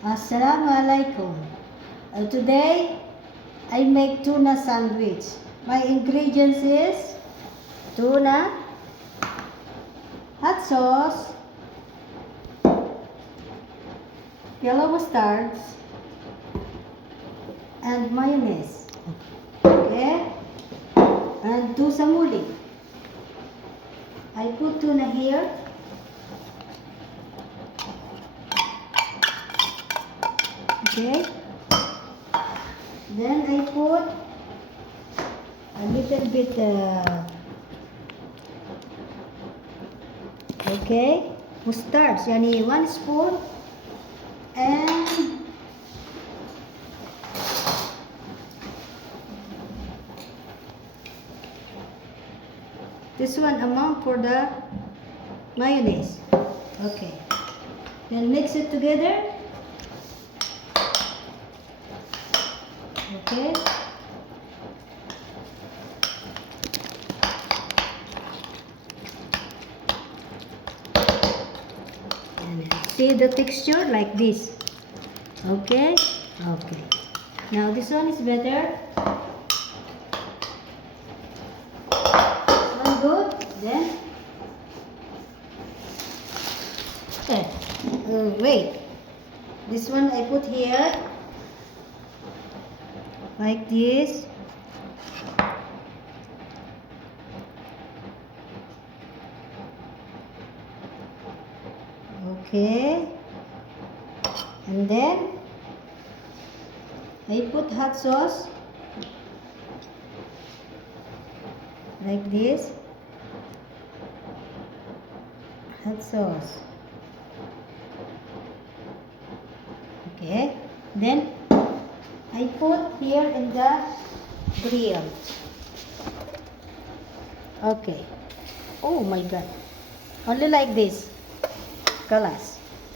Assalamualaikum. Today I make tuna sandwich. My ingredients is tuna, hot sauce, yellow mustard, and mayonnaise. Okay? And two samuli. I put tuna here. Okay? Then I put a little bit okay, mustard, yani 1 spoon, and this one amount for the mayonnaise. Okay, then mix it together. Okay, and see the texture like this. Okay, okay, now this one is better. This one good. Then wait, this one I put here like this. Okay, and then I put hot sauce like this. Hot sauce. Okay, then I put here in the grill. Okay. Oh my God. Only like this. Kalas.